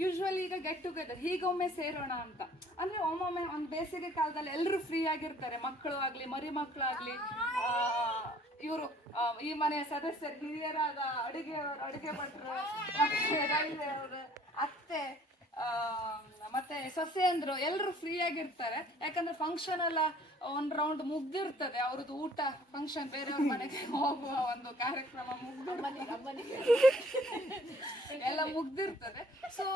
Usually ಈಗ get together ಹೀಗೊಮ್ಮೆ ಸೇರೋಣ ಅಂತ ಅಂದ್ರೆ ಒಮ್ಮೊಮ್ಮೆ ಒಂದು ಬೇಸಿಗೆ ಕಾಲದಲ್ಲಿ ಎಲ್ಲರೂ ಫ್ರೀ ಆಗಿರ್ತಾರೆ, ಮಕ್ಕಳು ಆಗ್ಲಿ ಮರಿ ಮಕ್ಕಳಾಗ್ಲಿ, ಇವರು ಈ ಮನೆಯ ಸದಸ್ಯರು ಹಿರಿಯರಾದ ಅಡುಗೆ ಭಟ್ರು, ರೈಲ್ವೆ ಅವರು, ಅತ್ತೆ, ಮತ್ತೆ ಸೊಸೆಯಂದ್ರು ಎಲ್ಲರೂ ಫ್ರೀ ಆಗಿರ್ತಾರೆ. ಯಾಕಂದ್ರೆ ಫಂಕ್ಷನ್ ಎಲ್ಲ ಒಂದ್ ರೌಂಡ್ ಮುಗ್ದಿರ್ತದೆ, ಅವ್ರದ್ದು ಊಟ ಫಂಕ್ಷನ್, ಬೇರೆಯವ್ರ ಮನೆಗೆ ಹೋಗುವ ಒಂದು ಕಾರ್ಯಕ್ರಮ ಎಲ್ಲ ಮುಗ್ದಿರ್ತದೆ. ಸೊ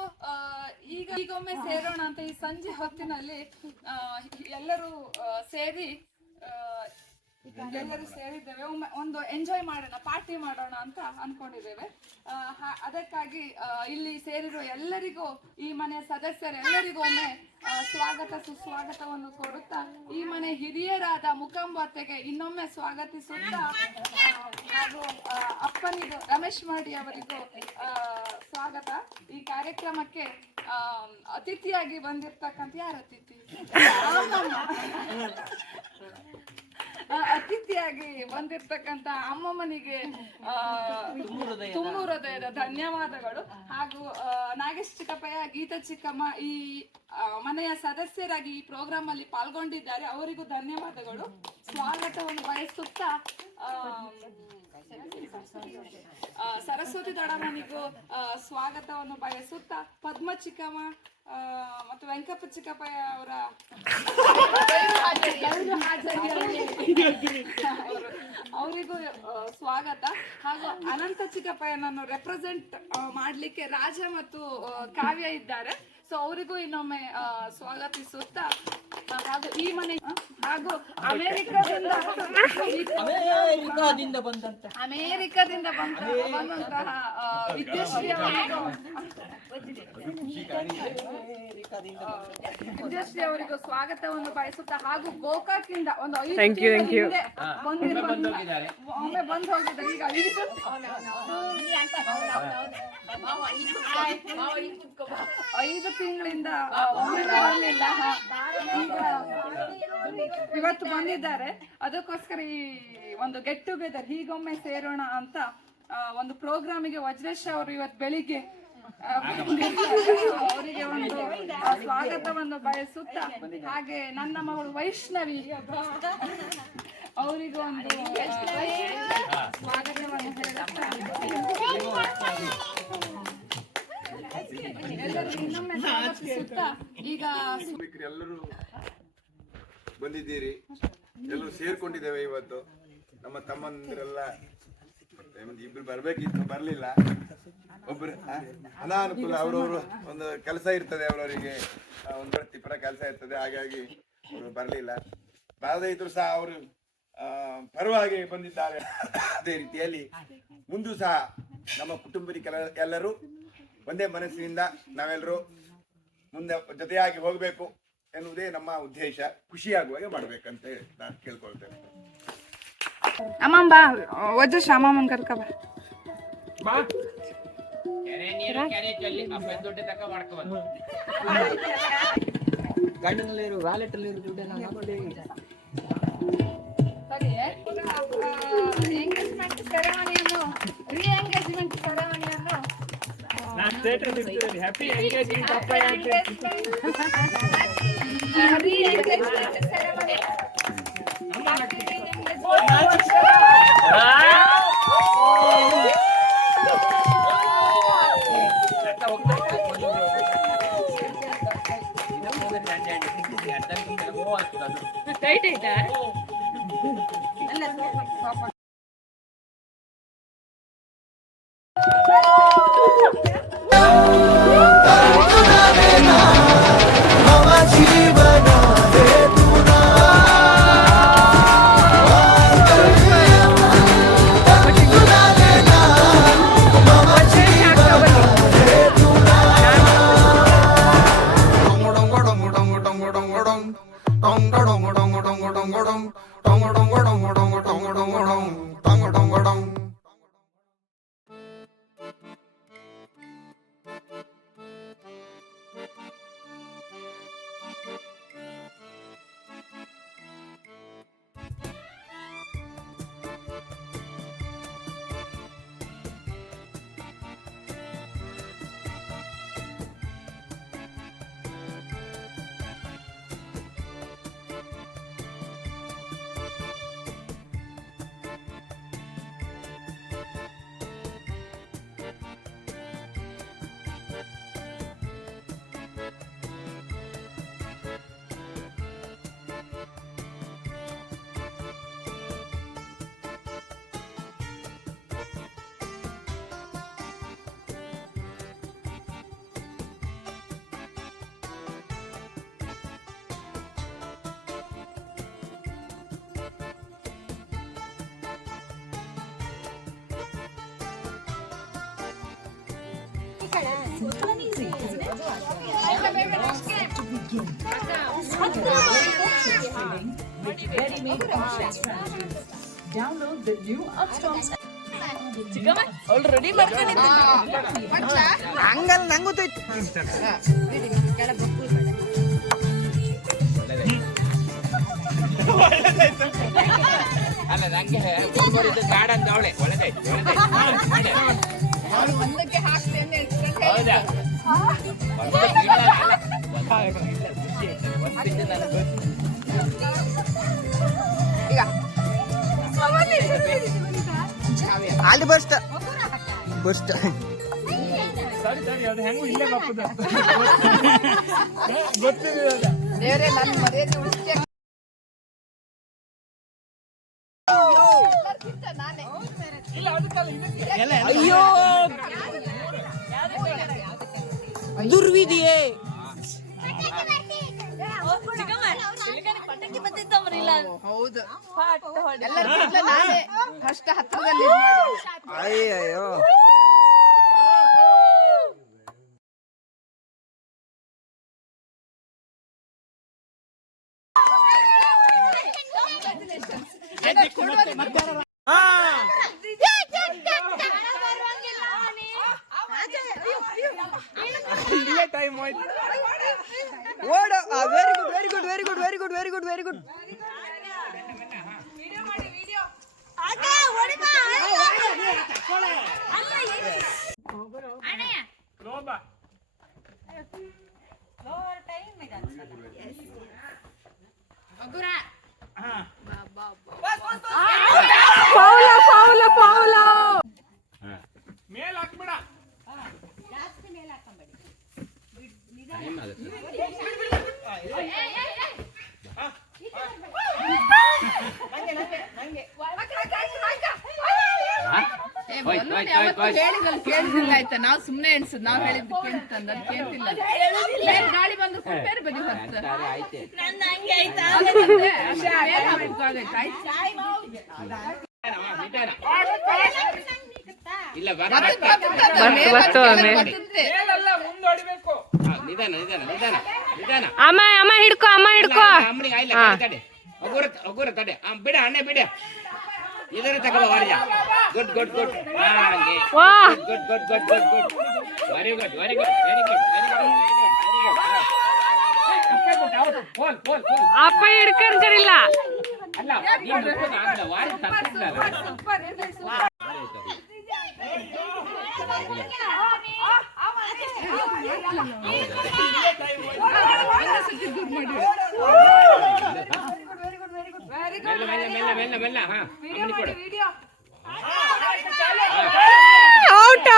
ಈಗೊಮ್ಮೆ ಸೇರೋಣ ಅಂತ ಈ ಸಂಜೆ ಹೊತ್ತಿನಲ್ಲಿ ಎಲ್ಲರೂ ಸೇರಿದ್ದೇವೆ. ಒಂದು ಎಂಜಾಯ್ ಮಾಡೋಣ, ಪಾರ್ಟಿ ಮಾಡೋಣ ಅಂತ ಅನ್ಕೊಂಡಿದ್ದೇವೆ. ಅದಕ್ಕಾಗಿ ಇಲ್ಲಿ ಸೇರಿರುವ ಎಲ್ಲರಿಗೂ, ಈ ಮನೆಯ ಸದಸ್ಯರೆಲ್ಲರಿಗೂ ಒಮ್ಮೆ ಸುಸ್ವಾಗತವನ್ನು ಕೊಡುತ್ತಾ, ಈ ಮನೆ ಹಿರಿಯರಾದ ಮುಖಂಬತ್ತೆಗೆ ಇನ್ನೊಮ್ಮೆ ಸ್ವಾಗತಿಸುತ್ತಾ, ಹಾಗೂ ಅಪ್ಪನಿಗೂ ರಮೇಶ್ ಮಾಡಿ ಅವರಿಗೂ ಸ್ವಾಗತ. ಈ ಕಾರ್ಯಕ್ರಮಕ್ಕೆ ಅತಿಥಿಯಾಗಿ ಬಂದಿರ್ತಕ್ಕಂಥ ಯಾರು ಅತಿಥಿಯಾಗಿ ಬಂದಿರ್ತಕ್ಕಂಥ ಅಮ್ಮಮ್ಮನಿಗೆ ತುಂಬು ಹೃದಯದ ಧನ್ಯವಾದಗಳು. ಹಾಗೂ ನಾಗೇಶ್ ಚಿಕ್ಕಪ್ಪಯ್ಯ, ಗೀತಾ ಚಿಕ್ಕಮ್ಮ ಈ ಮನೆಯ ಸದಸ್ಯರಾಗಿ ಈ ಪ್ರೋಗ್ರಾಮ್ ಅಲ್ಲಿ ಪಾಲ್ಗೊಂಡಿದ್ದಾರೆ, ಅವರಿಗೂ ಧನ್ಯವಾದಗಳು. ಸ್ವಾಗತವನ್ನು ಬಯಸುತ್ತಾ ಸರಸ್ವತಿ ದೊಡ್ಡಮ್ಮನಿಗೂ ಸ್ವಾಗತವನ್ನು ಬಯಸುತ್ತಾ, ಪದ್ಮ ಚಿಕ್ಕಮ್ಮ ಮತ್ತು ವೆಂಕಪ್ಪ ಚಿಕ್ಕಪ್ಪಯ್ಯ ಅವರ ಅವರಿಗೂ ಸ್ವಾಗತ. ಹಾಗೂ ಅನಂತ ಚಿಕ್ಕಪ್ಪಯ್ಯನನ್ನು ರೆಪ್ರೆಸೆಂಟ್ ಮಾಡ್ಲಿಕ್ಕೆ ರಾಜ ಮತ್ತು ಕಾವ್ಯ ಇದ್ದಾರೆ, ಸೊ ಅವರಿಗೂ ಇನ್ನೊಮ್ಮೆ ಸ್ವಾಗತಿಸುತ್ತಾ, ಹಾಗೂ ಈ ಮನೆ ಹಾಗೂ ಅಮೆರಿಕದಿಂದ ಬಂದಂತಹ ವಿದ್ಯಾಶ್ರೀ ಅವರಿಗೂ ಸ್ವಾಗತವನ್ನು ಬಯಸುತ್ತಾ, ಹಾಗೂ ಗೋಕಾಕಿಂದ ಒಂದು 5 ಒಮ್ಮೆ ಬಂದು ಹೋಗಿದ್ದಾರೆ. ಈಗ 5 ತಿಂಗಳಿಂದ ಬರಲಿಲ್ಲ, ಇವತ್ತು ಬಂದಿದ್ದಾರೆ. ಅದಕ್ಕೋಸ್ಕರ ಈ ಒಂದು ಗೆಟ್ ಟುಗೆದರ್ ಹೀಗೊಮ್ಮೆ ಸೇರೋಣ ಅಂತ ಒಂದು ಪ್ರೋಗ್ರಾಮಿಗೆ ವಜ್ರೇಶ್ ಅವರು ಇವತ್ತು ಬೆಳಿಗ್ಗೆ ಅವರಿಗೆ ಒಂದು ಸ್ವಾಗತವನ್ನು ಬಯಸುತ್ತಾ, ಹಾಗೆ ನನ್ನ ಮಗಳು ವೈಷ್ಣವಿ ಅವರಿಗೂ ಒಂದು ಸ್ವಾಗತವನ್ನು ಹೇಳುತ್ತಾ, ಇನ್ನೊಮ್ಮೆ ಸ್ವಾಗತಿಸುತ್ತಾ, ಈಗ ಎಲ್ಲರೂ ಬಂದಿದ್ದೀರಿ, ಎಲ್ಲರೂ ಸೇರ್ಕೊಂಡಿದ್ದೇವೆ. ಇವತ್ತು ನಮ್ಮ ತಮ್ಮಂದಿರೆಲ್ಲ ಇಬ್ರು ಬರ್ಬೇಕಿತ್ತು, ಬರ್ಲಿಲ್ಲ. ಒಬ್ರು ಅನಾನುಕೂಲ, ಅವರವರು ಒಂದು ಕೆಲಸ ಇರ್ತದೆ, ಅವರವರಿಗೆ ಒಂದು ವೃತ್ತಿಪರ ಕೆಲಸ ಇರ್ತದೆ, ಹಾಗಾಗಿ ಅವರು ಬರ್ಲಿಲ್ಲ. ಬಾರದೇ ಇದ್ರು ಸಹ ಅವರು ಪರವಾಗಿ ಬಂದಿದ್ದಾರೆ. ಅದೇ ರೀತಿಯಲ್ಲಿ ಮುಂದೂ ಸಹ ನಮ್ಮ ಕುಟುಂಬರಿಗೆಲ್ಲರೂ ಒಂದೇ ಮನಸ್ಸಿನಿಂದ ನಾವೆಲ್ಲರೂ ಮುಂದೆ ಜೊತೆಯಾಗಿ ಹೋಗಬೇಕು ಎನ್ನುವುದೇ ನಮ್ಮ ಉದ್ದೇಶ. ಖುಷಿಯಾಗುವಾಗೆ ಮಾಡ್ಬೇಕಂತ ನಾನು ಕೇಳ್ಕೊಳ್ತೇನೆ. ಅಮ್ಮಮ್ಮ ಬಾ, ವಜ್ರೇಶ್ ಅಮ್ಮಮ್ಮನ ಕರ್ಕ ಬಾ. ಗಂಡನಲ್ಲಿರು ವ್ಯಾಲೆಟಲ್ಲಿರು ದುಡ್ಡೆಲ್ಲ ಎಂಗೇಜ್ಮೆಂಟ್ ಸೆರೆಮನಿಯನ್ನು ರೀ-ಎಂಗೇಜ್ಮೆಂಟ್ ಸೆರೆಮನಿಯನ್ನು ಹ್ಯಾಪಿ ಎಂಗೇಜ್ಮೆಂಟ್ ಅಪ್ಪಯ್ಯ ರೀ-ಎಂಗೇಜ್ಮೆಂಟ್ ಸೆರೆಮನಿ ಟೈಟ್ ಐತಾ dong dong dong dong dong dong dong dong dong dong dong dong dong dong dong dong dong Download the new Upstorm already ಹಂಗಲ್ಲ ನಂಗೆ ಗೊತ್ತಾಯ್ತು. ಅಲ್ಲ ನಂಗೆ ಬೇಡ ಅಂತ ಅವಳೆ ಒಳ್ಳೆದಾಯ್ತು ಒಂದಕ್ಕೆ ಹಾಕ್ತೇನೆ ಹೌದಾ ಅಲ್ಲಿ ಬರ್ಸ್ಟ್ ಬರ್ಸ್ಟ್ ದೇವರೇ ನನ್ನ ಮರ್ಯಾದೆ ಉಳಿಸ್ಕೆ ಅಯ್ಯೋ ದುರ್ವಿಧಿಯೇ. ಹೌದು ಎಲ್ಲರಿಗಿಂತ ನಾನೇ ಫಸ್ಟ್ ಹತ್ರದಲ್ಲಿ ಇದ್ ಮಾಡಿದ್ದು. ಅಯ್ಯಯ್ಯೋ ಓಡ very good very good very good very good very good very good. ಕೇಳಿಲ್ಲ ಆಯ್ತಾ, ನಾವು ಸುಮ್ನೆ ಎಣ್ಸುದು, ನಾವು ಹೇಳಿದ್ದು ಕೇಳ್ತಂದ ಅದು ಕೇಳ್ತಿಲ್ಲ. ಬೇರೆ ಗಾಳಿ ಬಂದು ಬೇರೆ ಬದಿ ಹೊತ್ತು ಇಲ್ಲ ನಿಧಾನ ನಿಧಾನ ನಿಧಾನ ನಿಧಾನ ಅಮ್ಮ ಅಮ್ಮ ಹಿಡ್ಕೋ ಅಮ್ಮ ಹಿಡ್ಕೋ ಅಮ್ಮನಿಗೆ ಆಯ್ಲ ತಡೆ ಒಗುರ ತಡೆ ಬಿಡ ಅಣ್ಣೆ ಬಿಡ ಇದರ ತಗೋ ವಾರಿಯ ಗುಡ್ ಗುಡ್ ಗುಡ್ ಹಾಗೆ good good good good good very good very good very good very good ಪೋಲ್ ಪೋಲ್ ಪೋಲ್ ಅಪ್ಪ ಹಿಡ್ಕೊಂತಿರಿಲ್ಲ ಅಲ್ಲ ನೀನು ಆಗಲ್ಲ ವಾರಿ ತಪ್ಪಿಲ್ಲ ಮೆಲ್ಲ ಮೆಲ್ಲ ಮೆಲ್ಲ ಮೆಲ್ಲ ಮೆಲ್ಲ ಹಾ ಅಮ್ಮನಿ ಕೊಡು ಔಟ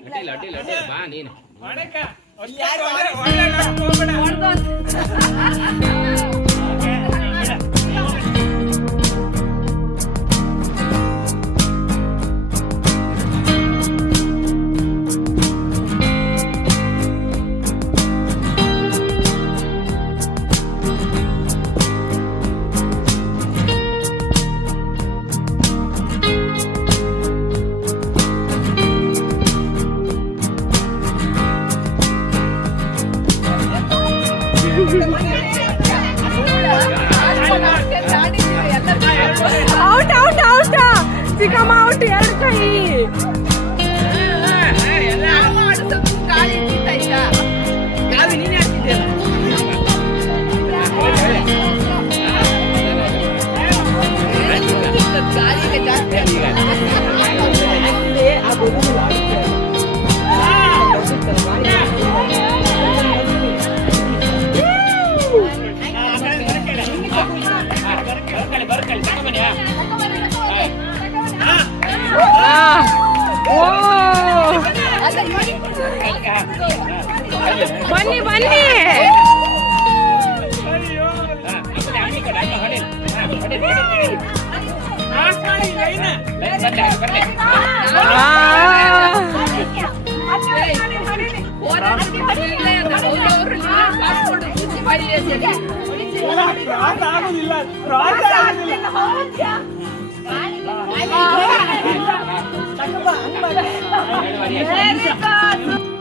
ಅಡ್ಡಿಲ್ಲ ಅಡ್ಡಿಲ್ಲ ಅಡ್ಡಿಲ್ಲ ಬಾ ನೀನು ಔಟ್ ಔಟ್ ಔಟ್ ಚಿಕ್ಕಮ್ಮ ಔಟ್ ಎರಡು ಕೈ ಬನ್ನಿ ಬನ್ನಿ ಎರಡು ವರಿ.